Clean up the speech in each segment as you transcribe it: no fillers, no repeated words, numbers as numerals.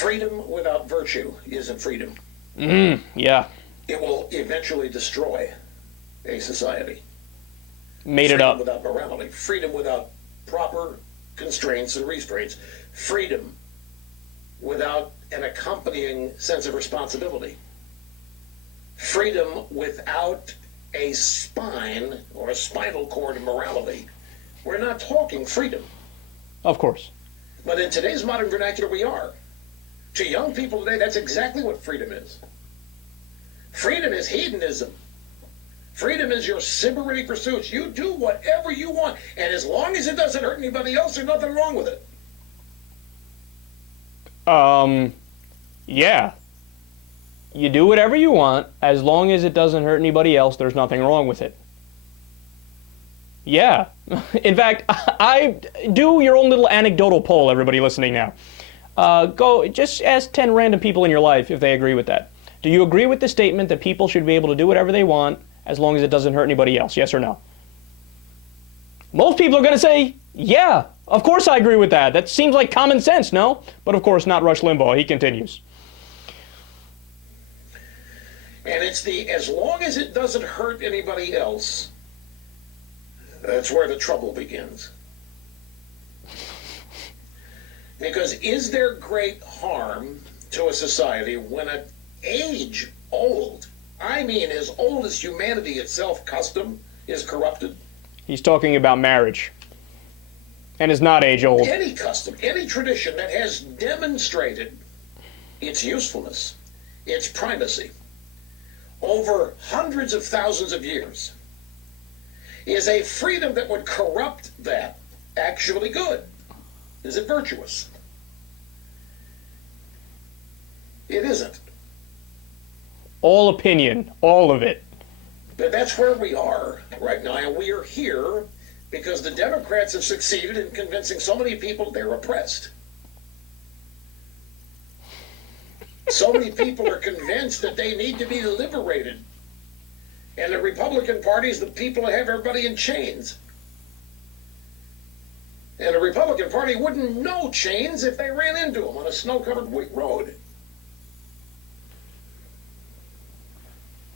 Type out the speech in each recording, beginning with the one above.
Freedom without virtue isn't freedom. Yeah. It will eventually destroy a society. Made it up. Freedom without morality. Freedom without proper constraints and restraints. Freedom without an accompanying sense of responsibility. Freedom without a spine or a spinal cord of morality. We're not talking freedom. Of course. But in today's modern vernacular, we are. To young people today, that's exactly what freedom is. Freedom is hedonism. Freedom is your sympathy pursuits. You do whatever you want, and as long as it doesn't hurt anybody else, there's nothing wrong with it. Yeah. You do whatever you want, as long as it doesn't hurt anybody else, there's nothing wrong with it. Yeah. In fact, I do your own little anecdotal poll, everybody listening now. Go, just ask 10 random people in your life if they agree with that. Do you agree with the statement that people should be able to do whatever they want, as long as it doesn't hurt anybody else? Yes or no? Most people are going to say, yeah, of course I agree with that. That seems like common sense, no? But of course, not Rush Limbaugh. He continues. And it's as long as it doesn't hurt anybody else, that's where the trouble begins. Because is there great harm to a society when an age-old, I mean as old as humanity itself, custom is corrupted? He's talking about marriage. And is not age-old. Any custom, any tradition that has demonstrated its usefulness, its primacy, over hundreds of thousands of years, is a freedom that would corrupt that actually good? Is it virtuous? It isn't. All opinion, all of it. But that's where we are right now, and we are here because the Democrats have succeeded in convincing so many people they're oppressed. So many people are convinced that they need to be liberated. And the Republican Party is the people that have everybody in chains. And the Republican Party wouldn't know chains if they ran into them on a snow-covered road.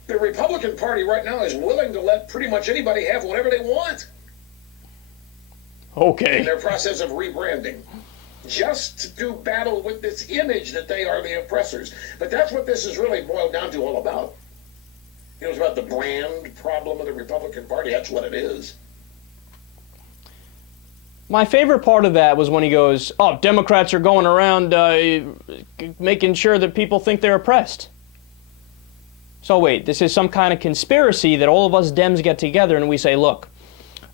The Republican Party right now is willing to let pretty much anybody have whatever they want. Okay. In their process of rebranding. Just to do battle with this image that they are the oppressors. But that's what this is really boiled down to all about. It was about the brand problem of the Republican Party. That's what it is. My favorite part of that was when he goes, oh, Democrats are going around making sure that people think they're oppressed. So wait, this is some kind of conspiracy that all of us Dems get together and we say, look,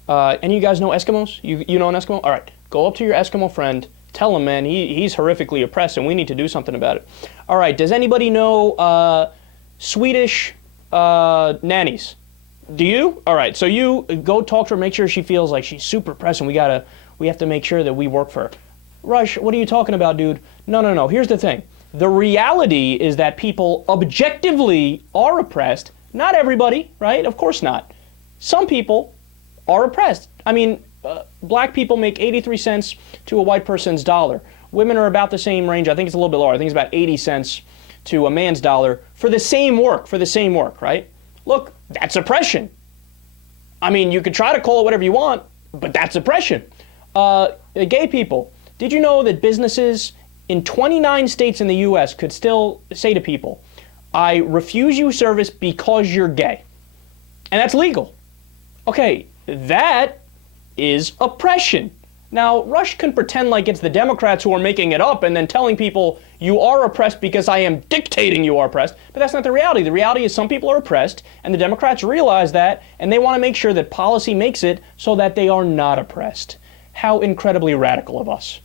any of you guys know Eskimos? You know an Eskimo? All right, go up to your Eskimo friend, tell him, man, he's horrifically oppressed and we need to do something about it. All right, does anybody know Swedish nannies? Do you? All right, so you go talk to her, make sure she feels like she's super oppressed and we have to make sure that we work for her. Rush, what are you talking about, dude? No. Here's the thing. The reality is that people objectively are oppressed. Not everybody, right? Of course not. Some people are oppressed. I mean, black people make 83 cents to a white person's dollar. Women are about the same range. I think it's a little bit lower. I think it's about 80 cents to a man's dollar for the same work, right? Look, that's oppression. I mean, you could try to call it whatever you want, but that's oppression. Gay people, did you know that businesses in 29 states in the U.S. could still say to people, I refuse you service because you're gay. And that's legal. Okay, that is oppression. Now, Rush can pretend like it's the Democrats who are making it up and then telling people you are oppressed because I am dictating you are oppressed, but that's not the reality. The reality is some people are oppressed, and the Democrats realize that, and they want to make sure that policy makes it so that they are not oppressed. How incredibly radical of us.